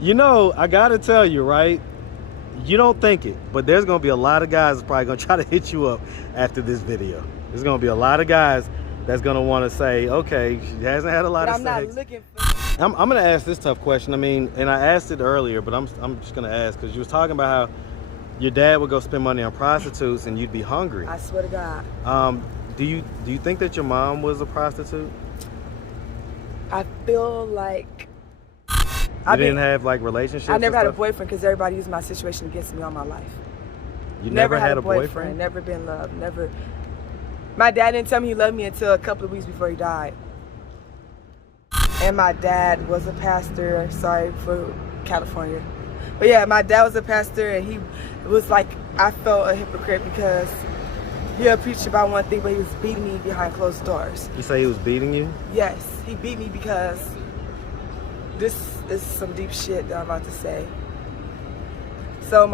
You know, I gotta tell you, right? You don't think it, but there's gonna be a lot of guys that's probably gonna try to hit you up after this video. There's gonna be a lot of guys that's gonna want to say, okay, she hasn't had a lot of sex. I'm not looking for. I'm gonna ask this tough question. I mean, and I asked it earlier, but I'm just gonna ask because you was talking about how your dad would go spend money on prostitutes and you'd be hungry. I swear to God. Do you think that your mom was a prostitute? I feel like You didn't have like relationships? I never had a stuff? boyfriend because everybody used my situation against me all my life. You never had a boyfriend? Never been loved. Never. My dad didn't tell me he loved me until a couple of weeks before he died. And my dad was a pastor. Sorry for California. But yeah, my dad was a pastor, and he was like, I felt a hypocrite because he had preached about one thing, but he was beating me behind closed doors. You say he was beating you? Yes, he beat me because this is some deep shit that I'm about to say. So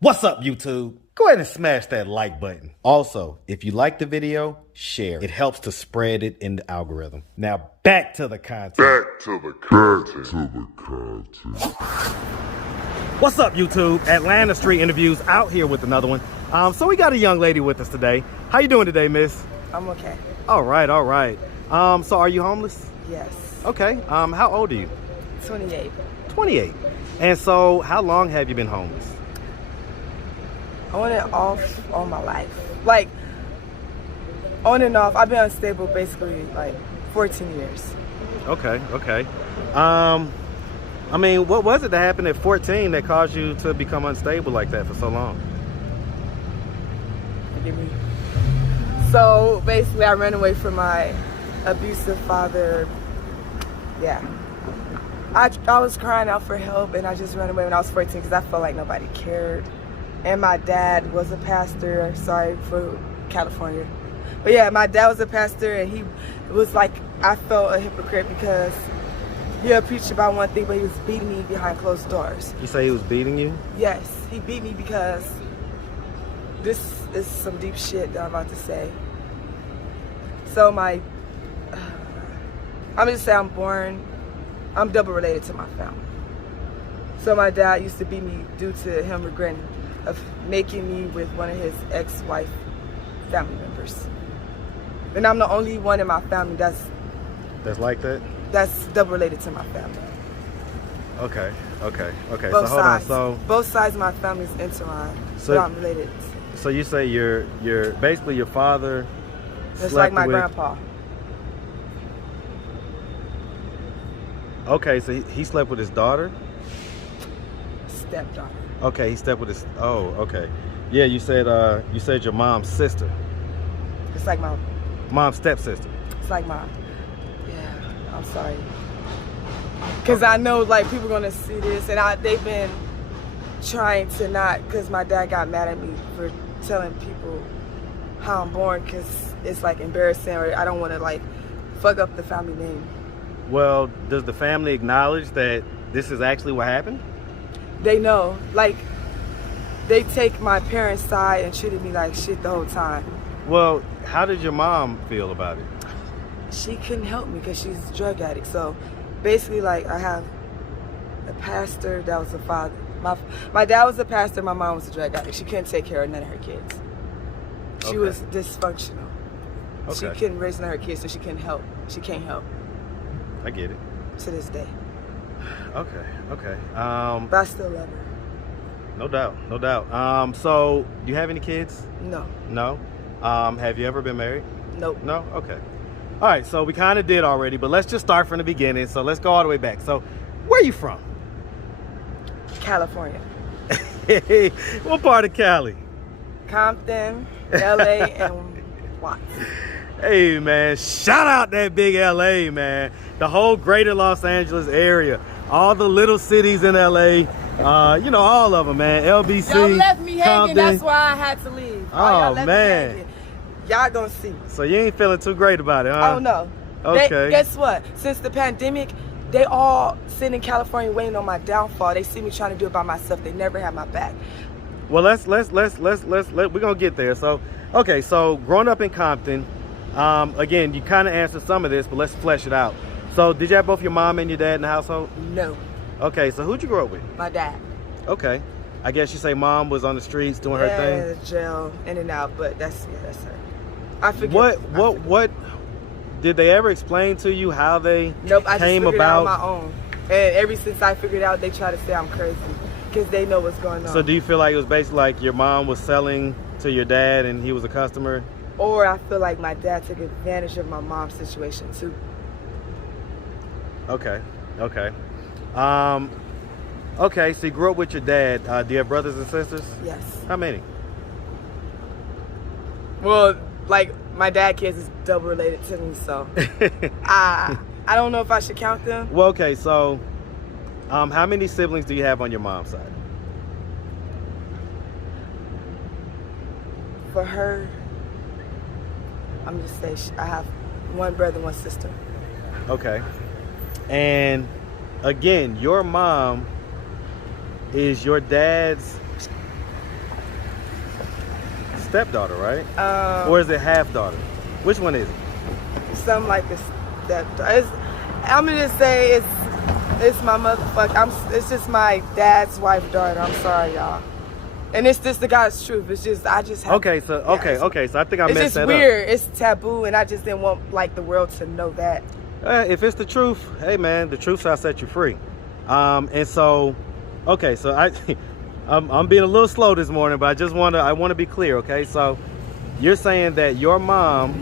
What's up, YouTube? Go ahead and smash that like button. Also, if you like the video, share. It helps to spread it in the algorithm. Now, back to the content. What's up, YouTube? Atlanta Street Interviews out here with another one. So we got a young lady with us today. How you doing today, miss? I'm okay. All right, all right. So are you homeless? Yes. Okay. How old are you? 28. 28. And so how long have you been homeless? On and off all my life. Like, on and off. I've been unstable basically like 14 years. Okay, okay. I mean, what was it that happened at 14 that caused you to become unstable like that for so long? Forgive me. So basically I ran away from my abusive father. Yeah. I was crying out for help and I just ran away when I was 14 because I felt like nobody cared. And my dad was a pastor. Sorry for California. But yeah, my dad was a pastor, and he was like, I felt a hypocrite because he had preached about one thing, but he was beating me behind closed doors. You say he was beating you? Yes, he beat me because this is some deep shit that I'm about to say. So I'm gonna say I'm double related to my family. So my dad used to beat me due to him regretting of making me with one of his ex-wife family members. And I'm the only one in my family that's like that? That's double related to my family. Okay, okay, okay. Both so hold sides. on. So both sides of my family is intertwined. So I'm related. So you say you're basically your father It's like my grandpa. Okay, so he slept with his daughter? Stepdaughter. Okay, he slept with his. Oh, okay. Yeah, you said your mom's sister. It's like my mom's stepsister. It's like my. Yeah, I'm sorry. Cause I know like people gonna see this, and they've been trying to not. Cause my dad got mad at me for telling people how I'm born, cause it's like embarrassing, or I don't want to like fuck up the family name. Well, does the family acknowledge that this is actually what happened? They know, like, they take my parents' side and treated me like shit the whole time. Well, how did your mom feel about it? She couldn't help me because she's a drug addict. So basically, like, I have a pastor that was a father. My dad was a pastor, my mom was a drug addict. She couldn't take care of none of her kids. She was dysfunctional. Okay. She couldn't raise none of her kids, so she couldn't help. She can't help. I get it. To this day. Okay, okay. But I still love her. No doubt, no doubt. So, do you have any kids? No. No? Have you ever been married? Nope. No? Okay. All right, so we kind of did already, but let's just start from the beginning. So let's go all the way back. So, where are you from? California. What part of Cali? Compton, LA, and Watts. Hey, man, shout out that big LA, man. The whole greater Los Angeles area. All the little cities in LA. You know, all of them, man. LBC, y'all left me hanging, Compton. that's why I had to leave. Oh, man. Y'all gonna see. So you ain't feeling too great about it, huh? Oh, no. Okay. Guess what? Since the pandemic, they all sit in California waiting on my downfall. They see me trying to do it by myself. They never have my back. Well, let's we're gonna get there. So, okay, so growing up in Compton, again, you kind of answered some of this, but let's flesh it out. So, did you have both your mom and your dad in the household? No. Okay, so who'd you grow up with? My dad. Okay. I guess you say mom was on the streets doing her thing? Yeah, jail, in and out, but that's her. I forget. What did they ever explain to you how they Nope, I just came figured about? it out on my own. And ever since I figured it out, they try to say I'm crazy because they know what's going on. So do you feel like it was basically like your mom was selling to your dad and he was a customer? Or I feel like my dad took advantage of my mom's situation too. Okay. Okay, so you grew up with your dad. Do you have brothers and sisters? Yes. How many? Well, like my dad kids is double related to me, so I don't know if I should count them. Well, okay, so how many siblings do you have on your mom's side? For her, I'm just saying I have one brother, one sister. Okay. And again, your mom is your dad's stepdaughter, right? Or is it half daughter? Which one is it? Something like this. I'm gonna just say it's my motherfucker. It's just my dad's wife daughter. I'm sorry, y'all. And it's just the God's truth. It's just I just have. Okay, so okay. So I think I messed that up. It's just weird. It's taboo, and I just didn't want like the world to know that. If it's the truth, hey man, the truth shall set you free. And so, okay, so I'm being a little slow this morning, but I want to be clear. Okay, so you're saying that your mom,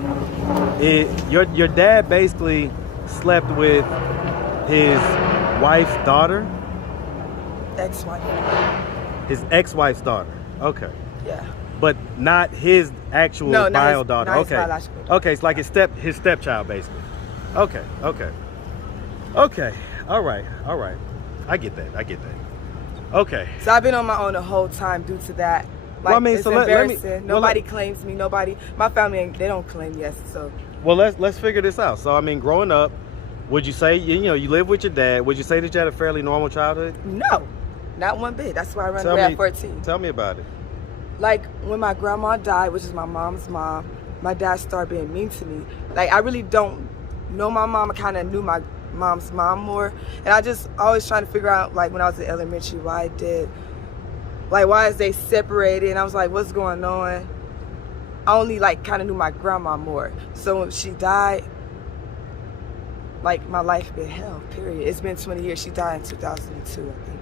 your dad basically slept with his wife's daughter. Ex-wife. His ex-wife's daughter. Okay. Yeah. But not his actual bio daughter. Okay. Okay, it's like his stepchild basically. Okay. All right. I get that. Okay. So I've been on my own the whole time due to that. Like, well, I mean, it's so embarrassing. Nobody claims me. My family, they don't claim yes. So. Well, let's figure this out. So, I mean, growing up, would you say you live with your dad? Would you say that you had a fairly normal childhood? No, not one bit. That's why I ran away at 14. Tell me about it. Like when my grandma died, which is my mom's mom, my dad started being mean to me. Like I really don't know my mom. I kind of knew my mom's mom more, and I just always trying to figure out, like when I was in elementary, why is they separated, and I was like, what's going on? I only like kind of knew my grandma more. So when she died, like my life been hell, period. It's been 20 years. She died in 2002, I think.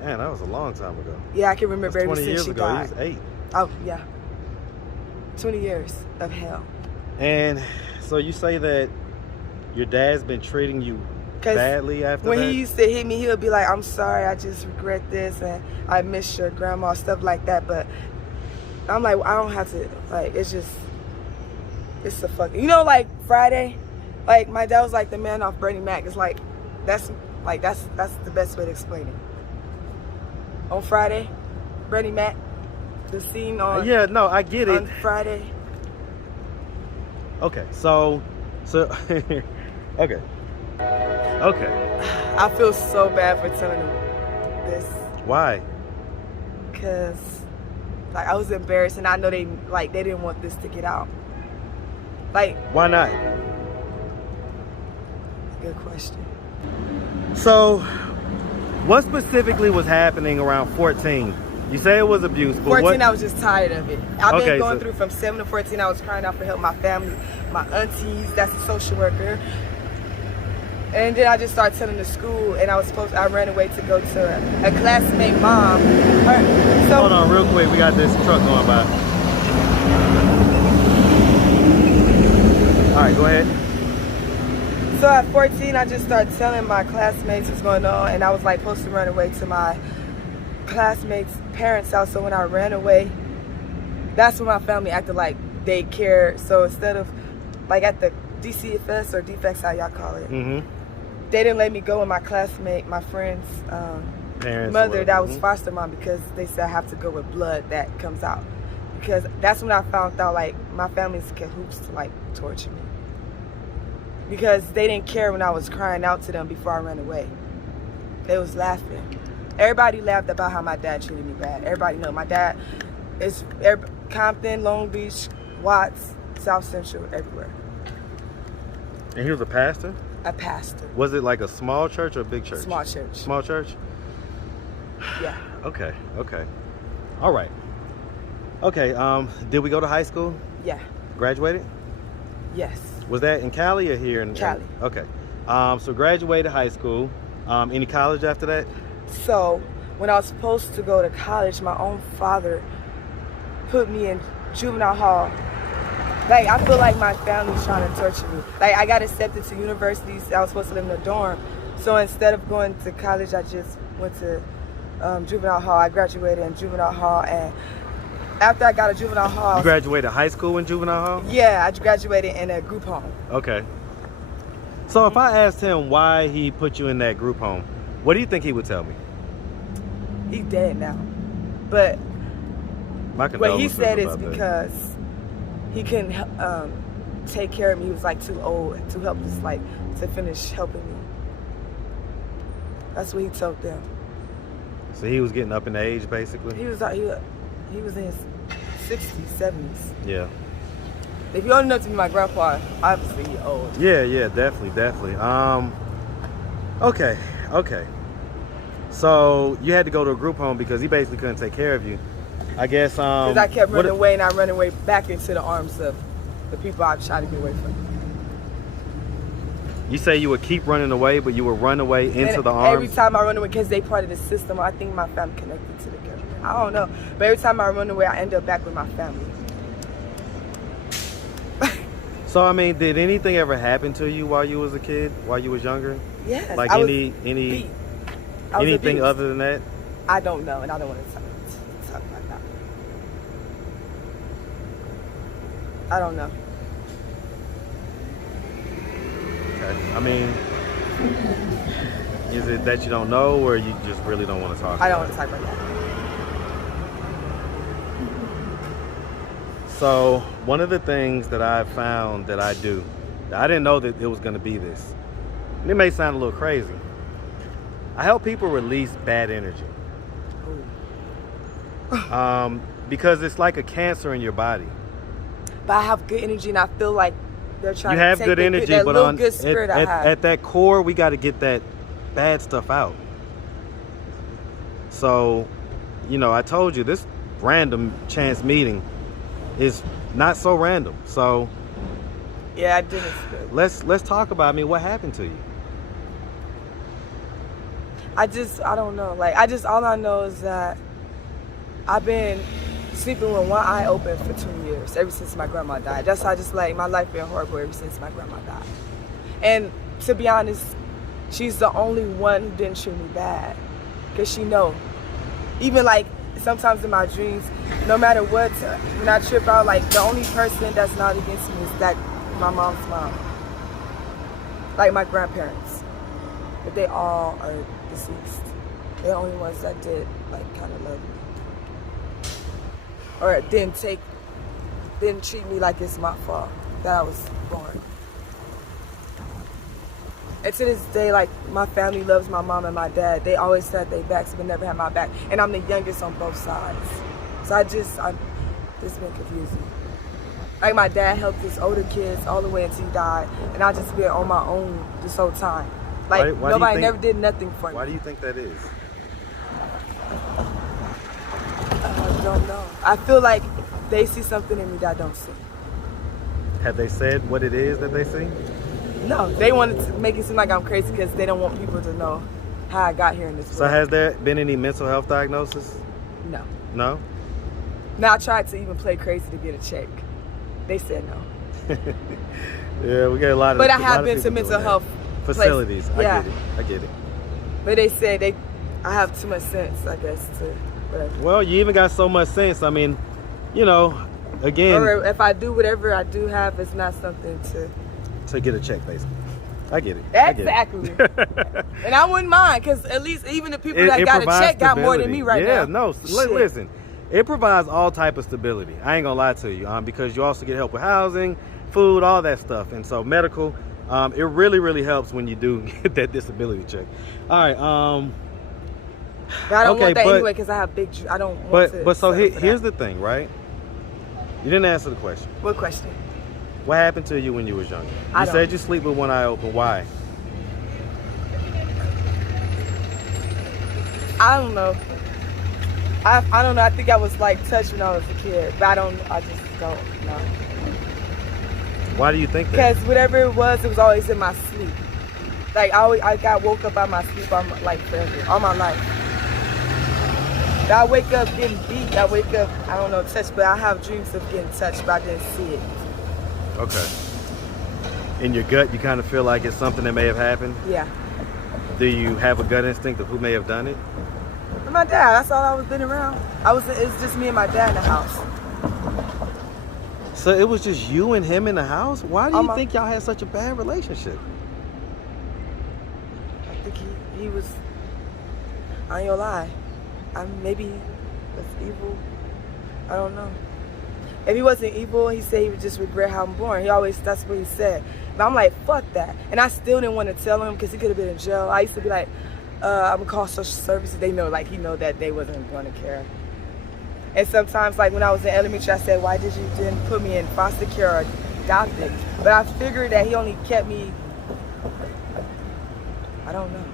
Man, that was a long time ago. Yeah, I can remember ever since she died. 20 years ago, he was 8. Oh yeah, 20 years of hell. And so you say that your dad's been treating you badly after when that? he used to hit me, he would be like, I'm sorry, I just regret this, and I miss your grandma, stuff like that. But I'm like, I don't have to, like, it's a fucking, like Friday, like my dad was like the man off Bernie Mac. It's like, that's the best way to explain it. On Friday, Bernie Mac, the scene on. Yeah, no, I get it. On Friday. Okay, so, okay. I feel so bad for telling him this. Why? Because, like, I was embarrassed, and I know they didn't want this to get out. Like. Why not? Good question. So, what specifically was happening around 14? You say it was abuse, but 14, what? I was just tired of it. I've been going through from 7 to 14. I was crying out for help. My family, my aunties, that's a social worker. And then I just started telling the school, and I ran away to go to a classmate mom. Hold on real quick, we got this truck going by. All right, go ahead. So at 14, I just started telling my classmates what's going on, and I was like supposed to run away to my classmates' parents' house. So when I ran away, that's when my family acted like they cared. So instead of like at the DCFS or defects, how y'all call it, they didn't let me go with my classmate, my friend's mother that was foster mom, because they said I have to go with blood that comes out. Because that's when I found out like my family's cahoots to like torture me. Because they didn't care when I was crying out to them before I ran away. They was laughing. Everybody laughed about how my dad treated me bad. Everybody know my dad is Compton, Long Beach, Watts, South Central, everywhere. And he was a pastor? a pastor. Was it like a small church or a big church? Small church. Small church? Yeah. Okay. All right. Okay, did we go to high school? Yeah. Graduated? Yes. Was that in Cali or here in Cali? Okay. So graduated high school. Any college after that? So when I was supposed to go to college, my own father put me in juvenile hall. Like, I feel like my family's trying to torture me. Like, I got accepted to universities. I was supposed to live in a dorm. So instead of going to college, I just went to juvenile hall. I graduated in juvenile hall, and after I got a juvenile hall... You graduated high school in juvenile hall? Yeah, I graduated in a group home. Okay. So if I asked him why he put you in that group home, what do you think he would tell me? He's dead now. But what he said is because he couldn't take care of me. He was like too old, too helpless, like to finish helping me. That's what he told them. So he was getting up in age, basically? He was in his 60s, 70s. Yeah. If you old enough to be my grandpa, obviously he's old. Yeah, definitely. Okay. So you had to go to a group home because he basically couldn't take care of you. I guess. Because I kept running away, and I ran away back into the arms of the people I tried to get away from. You say you would keep running away, but you would run away into the arms? Every time I run away, because they part of the system, I think my family connected to the government. I don't know. But every time I run away, I end up back with my family. So, I mean, did anything ever happen to you while you was a kid, while you was younger? Yes. Like anything other than that? I don't know, and I don't want to talk about that. I don't know. Okay. I mean, is it that you don't know, or you just really don't want to talk about it? I don't want to talk about that. So, one of the things that I found that I do, I didn't know that it was going to be this. And it may sound a little crazy. I help people release bad energy. Because it's like a cancer in your body. But I have good energy, and I feel like they're trying to take good energy, that little good spirit I have. At that core, we got to get that bad stuff out. So, I told you, this random chance meeting is not so random. So, yeah, I didn't. Let's talk about what happened to you. I don't know. All I know is that I've been sleeping with one eye open for 2 years, ever since my grandma died. That's how my life been horrible ever since my grandma died. And to be honest, she's the only one who didn't treat me bad. Because she know. Even sometimes in my dreams, no matter what, when I trip out, the only person that's not against me is my mom's mom. My grandparents. But they all are deceased. They're the only ones that did kind of love me. Or didn't treat me like it's my fault that I was born. And to this day, my family loves my mom and my dad. They always had their backs but never had my back. And I'm the youngest on both sides. So it's been confusing. My dad helped his older kids all the way until he died. And I just been on my own this whole time. Nobody never did nothing for me. Why do you think that is? I don't know. I feel like they see something in me that I don't see. Have they said what it is that they see? No, they wanted to make it seem like I'm crazy because they don't want people to know how I got here in this world. So has there been any mental health diagnosis? No. No? Now I tried to even play crazy to get a check. They said no. Yeah, we get a lot of. But I have been to mental health facilities. Yeah. I get it. But they said I have too much sense, I guess, to whatever. Well, you even got so much sense. I mean, again. Or if I do whatever I do have, it's not something to get a check, basically. I get it. Exactly. And I wouldn't mind, because at least even the people that got a check got more than me right now. Yeah, no, listen. It provides all type of stability. I ain't gonna lie to you, because you also get help with housing, food, all that stuff. And so medical, it really, really helps when you do get that disability check. All right. But I don't want that anyway, because I have I don't want to. But so here's the thing, right? You didn't answer the question. What question? What happened to you when you was younger? You said you sleep with one eye open. Why? I don't know. I don't know. I think I was like touched when I was a kid, but I just don't know. Why do you think that? Because whatever it was always in my sleep. Like I got woke up by my sleep like forever, all my life. I wake up getting beat. I wake up, I don't know, touched, but I have dreams of getting touched, but I didn't see it. Okay. In your gut, you kind of feel like it's something that may have happened? Yeah. Do you have a gut instinct of who may have done it? My dad, that's all I was been around. It was just me and my dad in the house. So it was just you and him in the house? Why do you think y'all had such a bad relationship? I think he was, I ain't gonna lie. Maybe he was evil. I don't know. If he wasn't evil, he said he would just regret how I'm born. That's what he said. But I'm like, fuck that. And I still didn't want to tell him because he could have been in jail. I used to be like, I'm gonna call social services. They know, like, he know that they wasn't going to care. And sometimes, like when I was in elementary, I said, why didn't put me in foster care or adopted? But I figured that he only kept me, I don't know.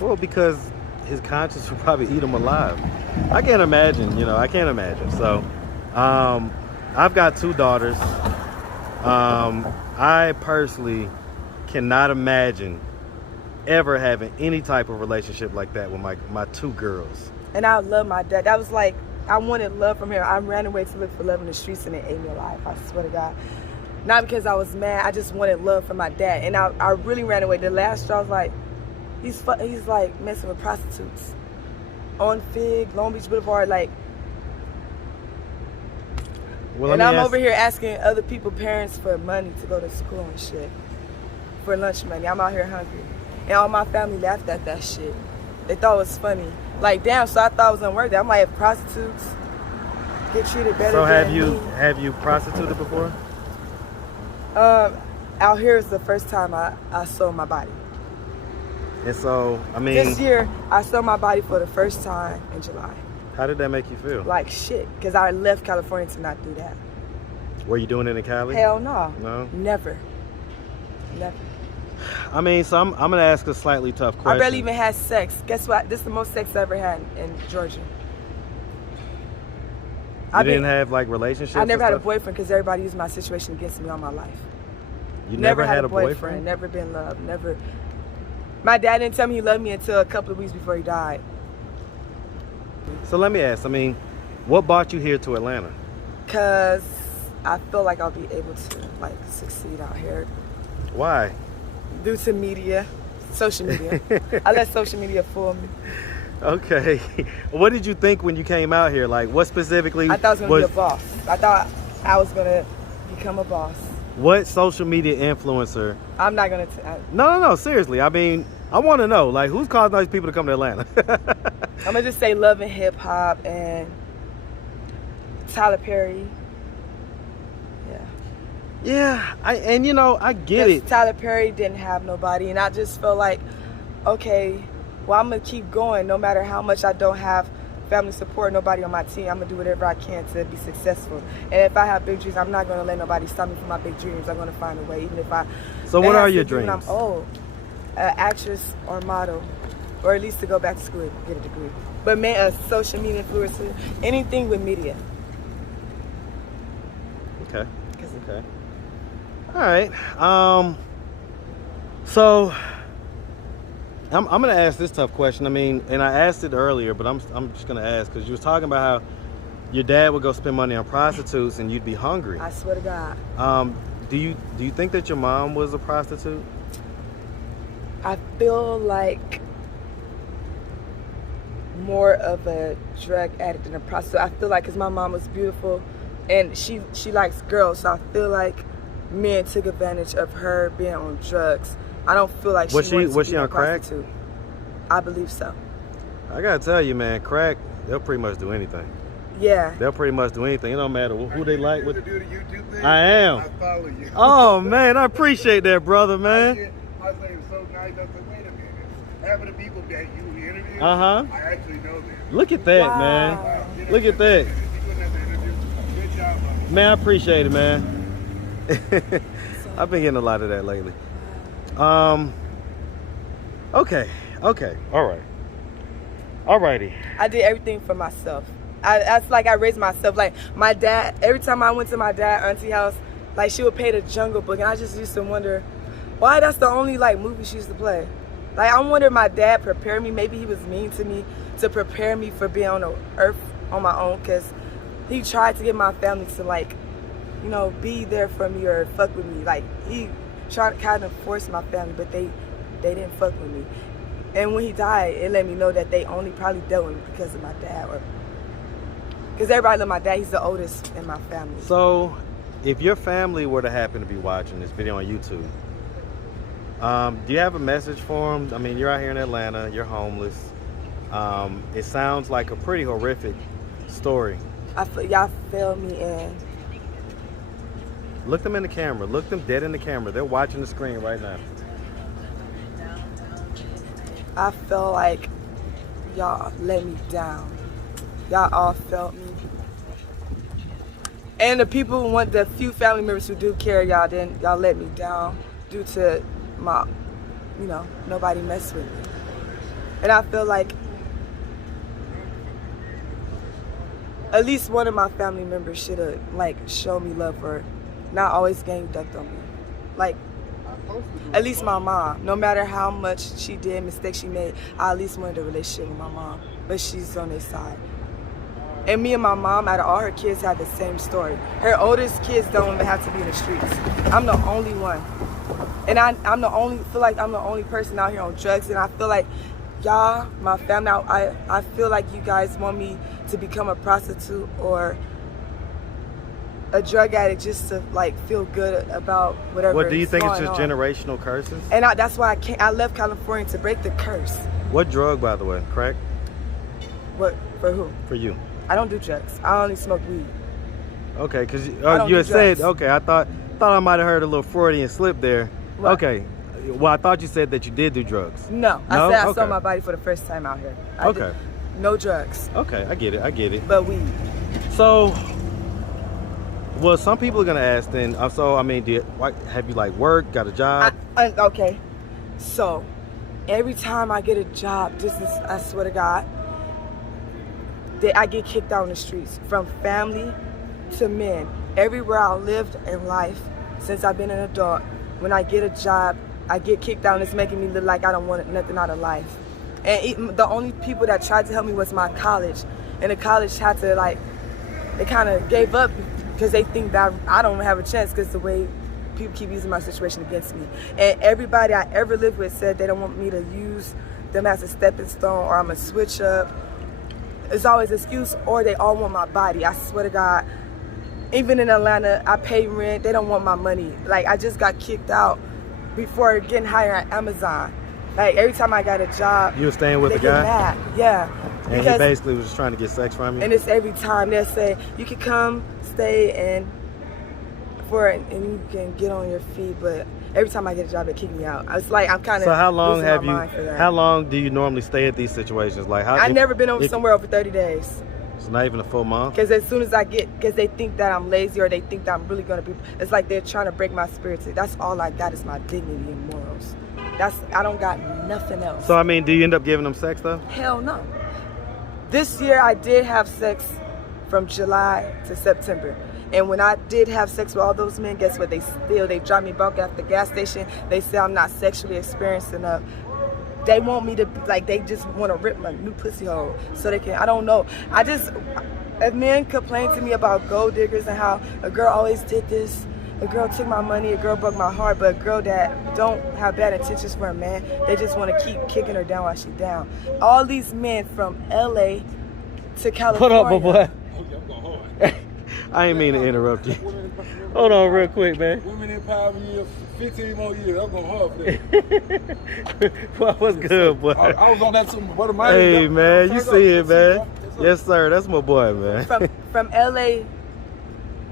Well, because his conscience would probably eat him alive. I can't imagine, I can't imagine. So, I've got 2 daughters. I personally cannot imagine ever having any type of relationship like that with my 2 girls. And I love my dad. That was like, I wanted love from him. I ran away to look for love in the streets and it ate me alive. I swear to God. Not because I was mad. I just wanted love from my dad. And I really ran away. The last straw was like, he's like messing with prostitutes on Fig, Long Beach Boulevard, like. Well, and I'm over here asking other people, parents, for money to go to school and shit, for lunch money. I'm out here hungry, and all my family laughed at that shit. They thought it was funny. Like, damn. So I thought it was unworthy. I'm like, if prostitutes get treated better. So have you prostituted before? Out here is the first time I sold my body. And so, I mean, this year, I sold my body for the first time in July. How did that make you feel? Like shit, because I left California to not do that. Were you doing it in Cali? Hell no. No? Never. I mean, so I'm going to ask a slightly tough question. I barely even had sex. Guess what? This is the most sex I ever had in Georgia. You didn't have, like, relationships? I never had a boyfriend because everybody used my situation against me all my life. You never had a boyfriend? Never been loved. Never. My dad didn't tell me he loved me until a couple of weeks before he died. So let me ask, I mean, what brought you here to Atlanta? Because I feel like I'll be able to, like, succeed out here. Why? Due to media, social media. I let social media fool me. Okay. What did you think when you came out here? Like, what specifically? I thought I was going to be a boss. I thought I was going to become a boss. What social media influencer? I'm not going to. No, seriously. I mean, I want to know, like, who's causing those people to come to Atlanta? I'm going to just say Lovin Hip Hop and Tyler Perry. Yeah, I get it. Tyler Perry didn't have nobody, and I just felt like, okay, well, I'm going to keep going no matter how much I don't have family support, nobody on my team. I'm going to do whatever I can to be successful. And if I have big dreams, I'm not going to let nobody stop me from my big dreams. I'm going to find a way, even if I... So what are your dreams? When I'm old, actress or model, or at least to go back to school and get a degree. But man, a social media influencer, anything with media. Okay. All right. So I'm gonna ask this tough question. I mean, and I asked it earlier, but I'm just gonna ask because you was talking about how your dad would go spend money on prostitutes and you'd be hungry. I swear to God. Do you think that your mom was a prostitute? I feel like more of a drug addict than a prostitute. I feel like because my mom was beautiful and she likes girls, so I feel like men took advantage of her being on drugs. I don't feel like was she on crack? I believe so. I gotta tell you, man, crack, they'll pretty much do anything. Yeah. They'll pretty much do anything. It don't matter who they like. Do the YouTube thing? I am. I follow you. Oh man, I appreciate that, brother, man. I say it was so nice. I said, wait a minute. Half of the people that you interviewed, I actually know them. Look at that, Wow. man. Look at that. Good job, buddy. Man, I appreciate it, man. I've been getting a lot of that lately. Okay, all right. Alrighty. I did everything for myself. That's like I raised myself. Like my dad, every time I went to my dad auntie house, like she would play the Jungle Book, and I just used to wonder why that's the only like movie she used to play. Like I wonder if my dad prepared me. Maybe he was mean to me to prepare me for being on the earth on my own, because he tried to get my family to like, you know, be there for me or fuck with me. Like he tried to kind of force my family, but they didn't fuck with me. And when he died, it let me know that they only probably dealt with me because of my dad, or because everybody loved my dad. He's the oldest in my family. So, if your family were to happen to be watching this video on YouTube, do you have a message for them? I mean, you're out here in Atlanta, you're homeless. It sounds like a pretty horrific story. Y'all feel me in. Look them in the camera. Look them dead in the camera. They're watching the screen right now. I feel like y'all let me down. Y'all all felt me. And the people who want, the few family members who do care, y'all let me down due to my, you know, nobody messed with me. And I feel like at least one of my family members should have like showed me love, or not always gang ducked on me. Like at least my mom, no matter how much she did, mistakes she made, I at least wanted a relationship with my mom, but she's on their side. And me and my mom, out of all her kids, have the same story. Her oldest kids don't even have to be in the streets. I'm the only one. And feel like I'm the only person out here on drugs, and I feel like y'all, my family, I feel like you guys want me to become a prostitute or a drug addict just to like feel good about whatever. What do you think it's just on. generational curses? And that's why I left California, to break the curse. What drug, by the way? Crack? What, for who? For you. I don't do drugs. I only smoke weed. Okay, because don't you had do said, drugs. okay, I thought I might have heard a little Freudian slip there. What? Okay. Well, I thought you said that you did do drugs. No, I No? said I Okay. sold my body for the first time out here. Okay. No drugs, Okay, I get it. but weed. So, well, some people are gonna ask then. So, I mean, have you like worked, got a job? Okay, so every time I get a job, I swear to God, that I get kicked out in the streets, from family to men. Everywhere I lived in life since I've been an adult, when I get a job, I get kicked out, and it's making me look like I don't want nothing out of life. And the only people that tried to help me was my college, and the college had to like, they kind of gave up because they think that I don't have a chance because the way people keep using my situation against me. And everybody I ever lived with said they don't want me to use them as a stepping stone, or I'm gonna switch up. It's always an excuse, or they all want my body. I swear to God, even in Atlanta, I pay rent, they don't want my money. Like, I just got kicked out before getting hired at Amazon. Like, every time I got a job, You were staying with they a get guy? mad. Yeah. And he basically was just trying to get sex from you? And it's every time they'll say, you can come, stay, and you can get on your feet, but every time I get a job, they kick me out. It's like I'm kind of So how long losing have my you, mind for that. how long do you normally stay at these situations? Like, I've never been over somewhere over 30 days. It's not even a full month? Because as soon as because they think that I'm lazy, or they think that I'm really going to be, it's like they're trying to break my spirit. That's all I got is my dignity and morals. I don't got nothing else. So, I mean, do you end up giving them sex, though? Hell no. This year I did have sex from July to September. And when I did have sex with all those men, guess what? They dropped me back at the gas station. They say I'm not sexually experienced enough. They want me to, like, they just want to rip my new pussy hole so they can, I don't know. If men complain to me about gold diggers and how a girl always did this, a girl took my money, a girl broke my heart, but a girl that don't have bad intentions for a man, they just want to keep kicking her down while she's down. All these men from LA to California. Hold on, boy. I ain't mean to interrupt you. Hold on real quick, man. Women empower me 15 more years. I'm going hard for that. Boy, what's good, boy? I was on that too. What am I? Hey, man, you see it, man. Yes, sir. That's my boy, man. From LA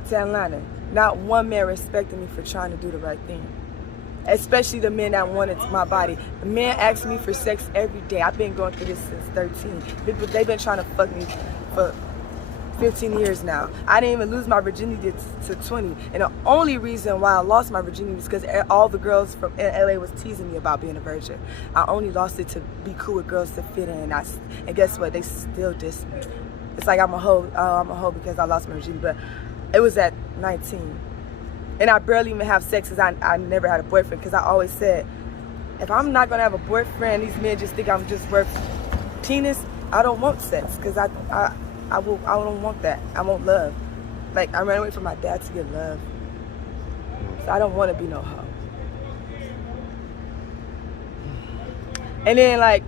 to Atlanta, not one man respected me for trying to do the right thing. Especially the men that wanted my body. The men asked me for sex every day. I've been going through this since 13. They've been trying to fuck me for 15 years now. I didn't even lose my virginity to 20. And the only reason why I lost my virginity was because all the girls from LA was teasing me about being a virgin. I only lost it to be cool with girls to fit in. And guess what? They still diss me. It's like I'm a hoe because I lost my virginity. But it was at 19. And I barely even have sex because I never had a boyfriend, because I always said, if I'm not going to have a boyfriend, these men just think I'm just worth penis, I don't want sex, because I don't want that. I want love. Like, I ran away from my dad to get love. So I don't want to be no hoe. And then, like,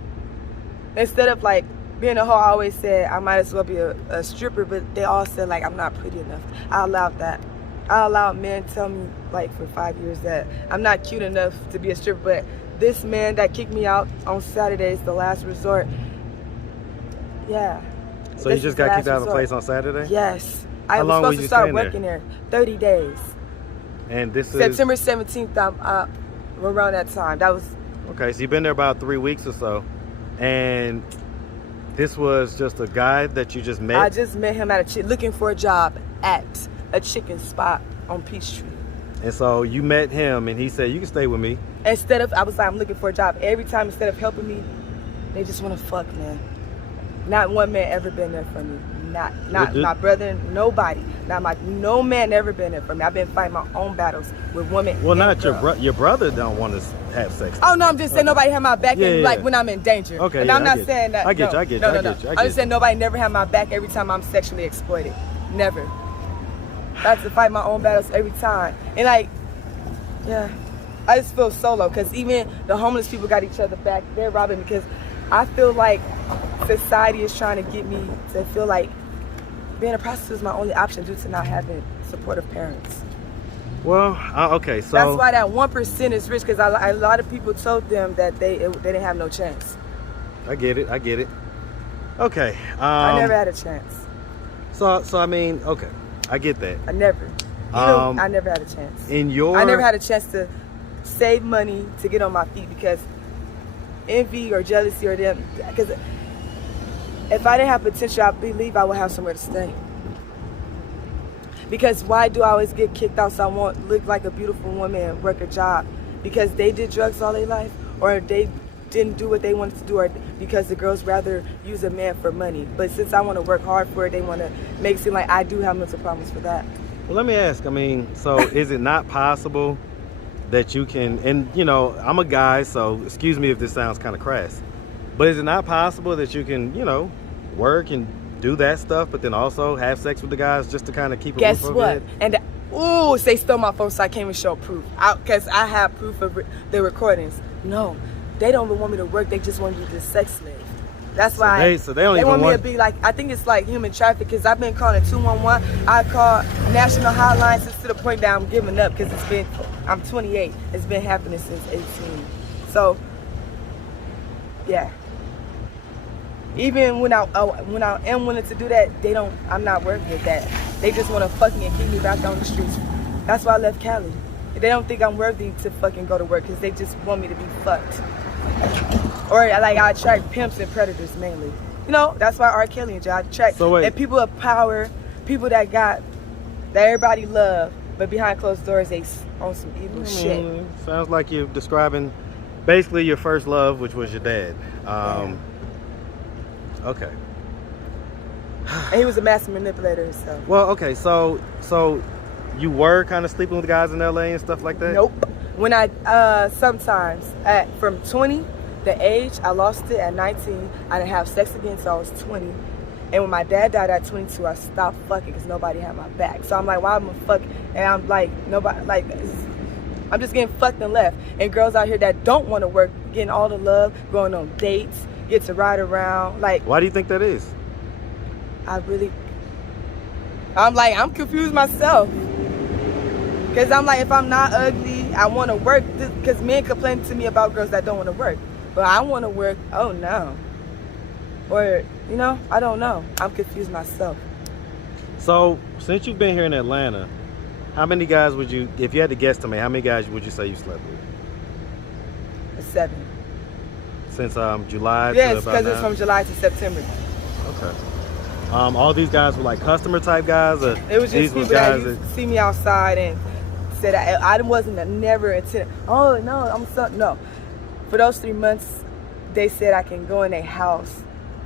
instead of, like, being a hoe, I always said I might as well be a stripper, but they all said, like, I'm not pretty enough. I allowed that. I allowed men tell me, like, for 5 years that I'm not cute enough to be a stripper, but this man that kicked me out on Saturdays, the last resort, yeah. So you just got kicked out of the place on Saturday? Yes. I How was long supposed were you to start staying working there? 30 days. And this is September 17th, around that time. That was... Okay, so you've been there about 3 weeks or so. And this was just a guy that you just met? I just met him at looking for a job at a chicken spot on Peachtree. And so you met him and he said, you can stay with me. Instead of, I was like, I'm looking for a job. Every time, instead of helping me, they just want to fuck, man. Not one man ever been there for me. Not my brother, nobody. No man ever been there for me. I've been fighting my own battles with women. Well, not your brother don't want to have sex. Oh, no, I'm just saying nobody had my back, like when I'm in danger. Okay, and yeah, I'm not saying that. I get you. I'm just saying nobody never had my back every time I'm sexually exploited. Never. I have to fight my own battles every time. And like, yeah, I just feel solo, because even the homeless people got each other back. They're robbing, because I feel like society is trying to get me to feel like being a prostitute is my only option due to not having supportive parents. Well, okay, so that's why that 1% is rich, because a lot of people told them that they didn't have no chance. I get it. Okay. I never had a chance. So I mean, okay, I get that. I never. I never had a chance. I never had a chance to save money to get on my feet, because envy or jealousy or them. Because if I didn't have potential, I believe I would have somewhere to stay. Because why do I always get kicked out? So I won't look like a beautiful woman and work a job because they did drugs all their life, or they didn't do what they wanted to do, or because the girls rather use a man for money. But since I want to work hard for it, they want to make it seem like I do have mental problems for that. Well, let me ask, I mean, so is it not possible that you can, and you know, I'm a guy, so excuse me if this sounds kind of crass, but is it not possible that you can, you know, work and do that stuff, but then also have sex with the guys just to kind of keep it? Guess what? And ooh, they stole my phone, so I can't even show proof. Because I have proof of the recordings. No, they don't even want me to work. They just want me to be a sex slave. That's why they don't even want me to be like, I think it's like human trafficking, because I've been calling 211. I call national hotlines just to the point that I'm giving up, because I'm 28. It's been happening since 18. So, yeah. Even when I am willing to do that, I'm not worthy of that. They just want to fuck me and keep me back on the streets. That's why I left Cali. They don't think I'm worthy to fucking go to work, because they just want me to be fucked. Or like I attract pimps and predators mainly. You know, that's why R. Kelly and I attract and people of power, people that everybody love, but behind closed doors they on some evil shit. Sounds like you're describing basically your first love, which was your dad. Okay. And he was a master manipulator himself. Well, okay, so you were kind of sleeping with guys in LA and stuff like that? Nope. When I sometimes from 20, the age I lost it at 19. I didn't have sex again until I was 20. And when my dad died at 22, I stopped fucking because nobody had my back. So I'm like, why am I fuck? And I'm like, nobody, like, I'm just getting fucked and left. And girls out here that don't want to work, getting all the love, going on dates, get to ride around. Like, why do you think that is? I'm confused myself. Because I'm like, if I'm not ugly, I want to work. Because men complain to me about girls that don't want to work. But I want to work, oh no. Or, you know, I don't know. I'm confused myself. So, since you've been here in Atlanta, how many guys would you, if you had to guess to me, how many guys would you say you slept with? 7. Since July to about Yes, because it's from July to September. Okay. All these guys were like customer type guys, or It was these just were people that guys used to see me outside and said I wasn't never intended. Oh no, no. For those 3 months, they said I can go in their house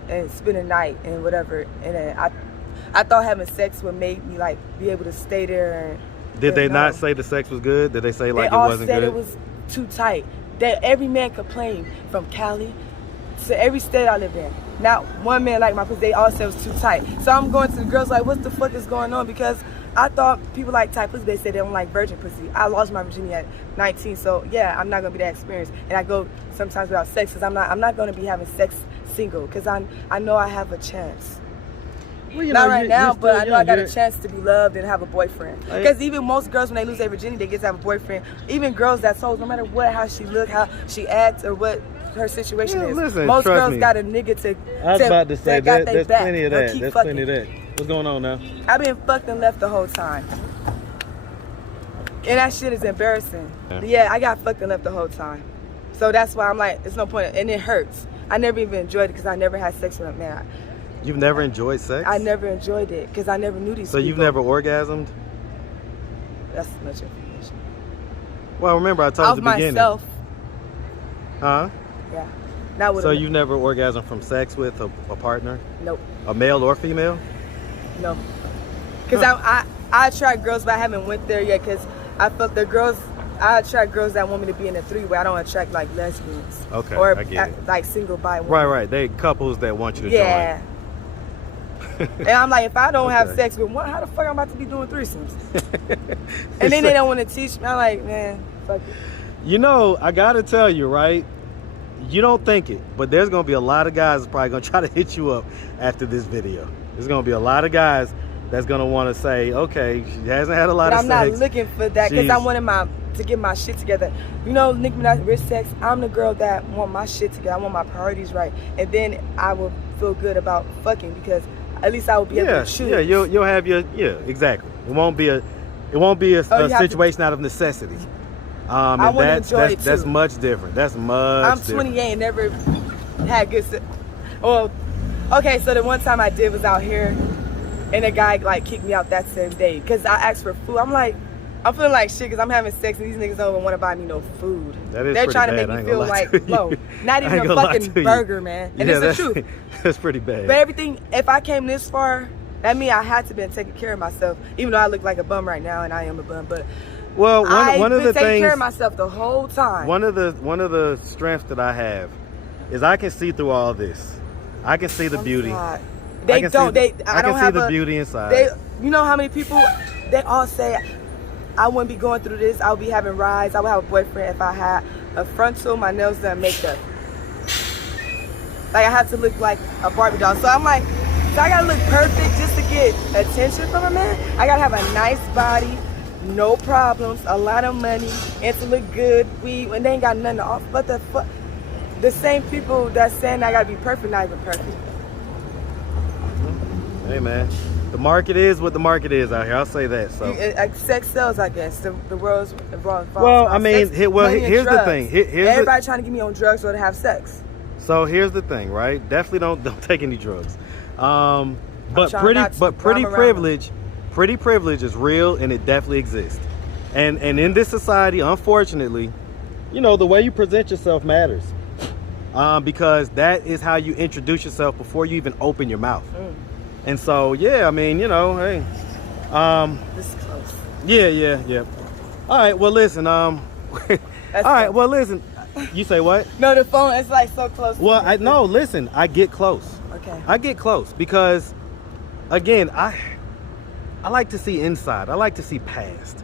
and spend a night and whatever. And then I thought having sex would make me like be able to stay there. Did they not say the sex was good? Did they say like they it all wasn't said good? it was too tight. That every man complained from Cali to every state I live in. Not one man like my pussy. They all said it was too tight. So I'm going to the girls like, what the fuck is going on? Because I thought people like tight pussy. They said they don't like virgin pussy. I lost my virginity at 19, so yeah, I'm not gonna be that experienced. And I go sometimes without sex because I'm not gonna be having sex single because I know I have a chance. Well, you Not know, right now, but I know I got a you're- chance to be loved and have a boyfriend. Because even most girls, when they lose their virginity, they get to have a boyfriend. Even girls that's hoes, no matter what, how she look, how she acts, or what her situation Yeah, is. listen, Most trust girls me. got a nigga to. I was about to say that got that, they there's back. plenty of They'll that. keep There's fucking. plenty of that. What's going on now? I've been fucked and left the whole time. And that shit is embarrassing. Yeah, I got fucked and left the whole time. So that's why I'm like, it's no point. And it hurts. I never even enjoyed it because I never had sex with a man. You've never enjoyed sex? I never enjoyed it because I never knew these So people. you've never orgasmed? That's much information. Well, remember I told you Of at the beginning. myself, Huh? yeah. Not with So a you've never orgasmed from sex with a partner? Nope. A male or female? No. Because I attract girls, but I haven't went there yet because I felt the girls, I attract girls that want me to be in a three-way. I don't attract like lesbians. Okay, or I get it. like single bi women. Right. They couples that want you to Yeah. join. And I'm like, if I don't have Okay. sex with one, how the fuck I'm about to be doing threesomes? And then they don't want to teach me. I'm like, man, fuck it. You know, I gotta tell you, right? You don't think it, but there's gonna be a lot of guys that's probably gonna try to hit you up after this video. There's gonna be a lot of guys that's gonna want to say, okay, she hasn't had a lot But of I'm not sex. looking for that because I She's- wanted to get my shit together. You know, Nicki Minaj, rich sex. I'm the girl that want my shit together. I want my priorities right, and then I will feel good about fucking because at least I will be able to choose. Yeah, you'll have your exactly. It won't be a Oh, you have to- situation out of necessity. I And wanna enjoy it that's too. much different. That's much. I'm different. 28 and never had good sex. Well, okay, so the one time I did was out here, and a guy like kicked me out that same day because I asked for food. I'm feeling like shit because I'm having sex and these niggas don't even want to buy me no food. That is They're pretty trying to bad, make I me ain't feel gonna lie like to you. low. Not I even ain't a gonna lie fucking to you. burger, man. And Yeah, it's the truth. That's pretty bad. But everything, if I came this far, that means I had to been taking care of myself. Even though I look like a bum right now and I am a bum, but Well, one of I've the been taking things, care of myself the whole time. one of the strengths that I have is I can see through all this. I can see the Oh, beauty. God. I They can don't. see I don't can have see the a- beauty inside. They, you know how many people? They all say I wouldn't be going through this. I would be having rides. I would have a boyfriend if I had a frontal, my nails done, makeup. Like I have to look like a Barbie doll. So I'm like, so I gotta look perfect just to get attention from a man. I gotta have a nice body, no problems, a lot of money, and to look good. And they ain't got nothing to offer. What the fuck? The same people that's saying I gotta be perfect, not even perfect. Hey man, the market is what the market is out here. I'll say that. So. Sex sells, I guess. The world's involved. Well, I mean, sex, here's money, and the drugs. thing. Here's Everybody trying to get me on drugs or to have sex. So here's the thing, right? Definitely don't take any drugs. But trying pretty not to, but but pretty I'm around privilege is real and it definitely exists. And in this society, unfortunately, you know, the way you present yourself matters. Because that is how you introduce yourself before you even open your mouth. And so, yeah, I mean, you know, hey. This is close. Yeah. All right, well, listen, all right, well, listen. You say what? No, the phone is like so close. to Well, me. no, listen, I get close. Okay. I get close because, again, I like to see inside. I like to see past.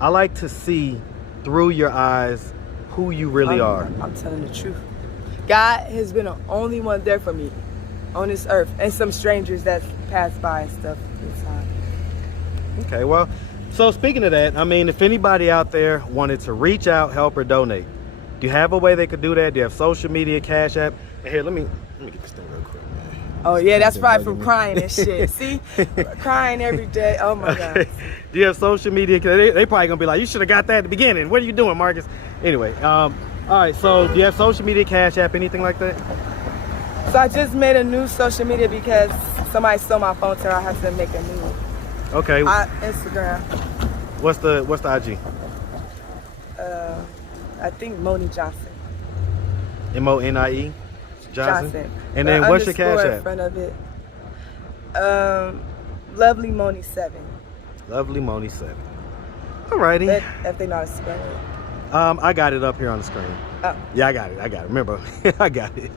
I like to see through your eyes who you really are. I'm telling the truth. God has been the only one there for me on this earth, and some strangers that pass by and stuff inside. Okay, well, so speaking of that, I mean, if anybody out there wanted to reach out, help, or donate, do you have a way they could do that? Do you have social media, Cash App? And here, let me get this thing real quick, man. Oh yeah, that's probably from bugging me. crying and shit. See, crying every day. Oh my God. Do you have social media? They probably gonna be like, you should have got that at the beginning. What are you doing, Marcus? Anyway, all right. So, do you have social media, Cash App, anything like that? So I just made a new social media because somebody stole my phone, so I had to make a new Okay. Instagram. What's the IG? I think Moni Johnson. MONIE Johnson. And then The what's your cash underscore in app? front of it. Lovely Moni 7. Lovely Moni 7. Alrighty. If they know how to spell it. I got it up here on the screen. Oh. Yeah, I got it. Remember, I got it.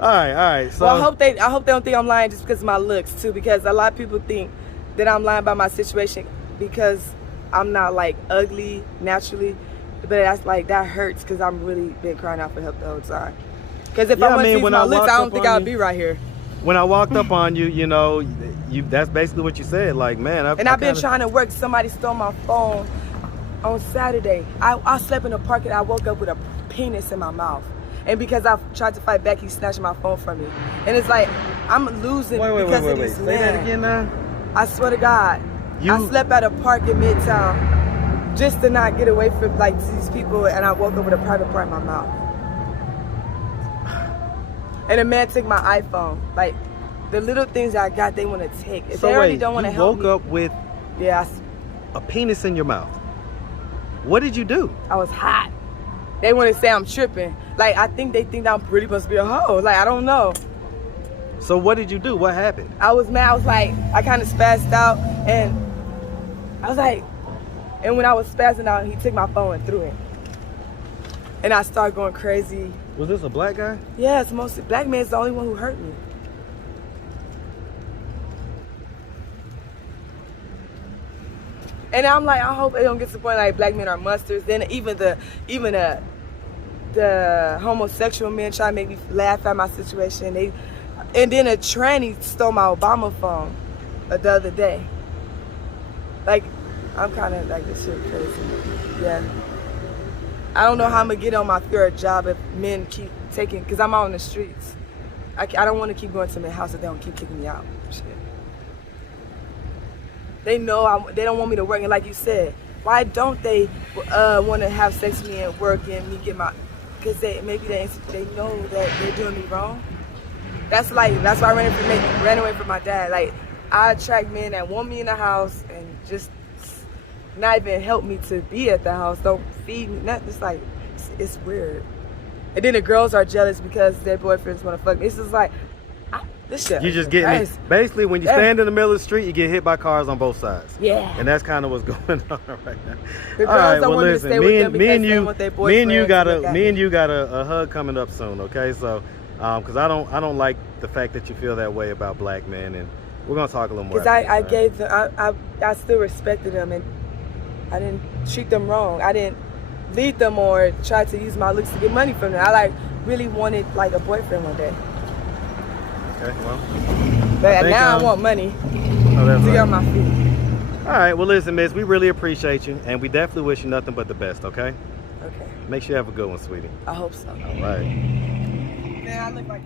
All right. So Well, I hope they don't think I'm lying just because of my looks too, because a lot of people think that I'm lying about my situation because I'm not like ugly naturally, but that's like that hurts because I'm really been crying out for help the whole time. Because if I wasn't using my looks, I don't think I'd be right here. When I walked up on you, you know, that's basically what you said. Like, man, I've been trying to work. Somebody stole my phone on Saturday. I slept in the parking. I woke up with a penis in my mouth. And because I tried to fight back, he snatched my phone from me. And it's like, I'm losing because of these Say men. that again now? I swear to God. I slept at a park in Midtown just to not get away from like these people, and I woke up with a private part in my mouth. And a man took my iPhone. Like, the little things I got, they want to take. If they already don't want to help me. You woke up with a penis in your mouth. What did you do? I was hot. They want to say I'm tripping. Like, I think they think I'm really supposed to be a hoe. Like, I don't know. So what did you do? What happened? I was mad. I was like, I kind of spazzed out, and I was like, and when I was spazzing out, he took my phone and threw it. And I started going crazy. Was this a black guy? Yes, mostly. Black man's the only one who hurt me. And I'm like, I hope they don't get to the point like black men are monsters. Then even the homosexual men try to make me laugh at my situation. And then a tranny stole my Obama phone the other day. Like, I'm kind of like, this shit crazy. Yeah. I don't know how I'm going to get on my third job if men keep taking, because I'm out on the streets. I don't want to keep going to my house if they don't keep kicking me out. Shit. They know they don't want me to work. And like you said, why don't they want to have sex with me and work and me get my, because maybe they know that they're doing me wrong. That's why I ran away from my dad. Like, I attract men that want me in the house and just not even help me to be at the house. Don't feed me. It's like, it's weird. And then the girls are jealous because their boyfriends want to fuck me. It's just like, this shit. You just get me. Basically, when you stand in the middle of the street, you get hit by cars on both sides. Yeah. And that's kind of what's going on right now. The girls don't want me to stay with them because they want their boyfriends. Me and you got a hug coming up soon, okay? So, because I don't like the fact that you feel that way about black men, and we're gonna talk a little more. Because I still respected them, and I didn't treat them wrong. I didn't lead them or try to use my looks to get money from them. I really wanted like a boyfriend one day. Okay, well. But now I want money to get on my feet. All right, well listen, miss, we really appreciate you, and we definitely wish you nothing but the best, okay? Okay. Make sure you have a good one, sweetie. I hope so. All right. Man, I look like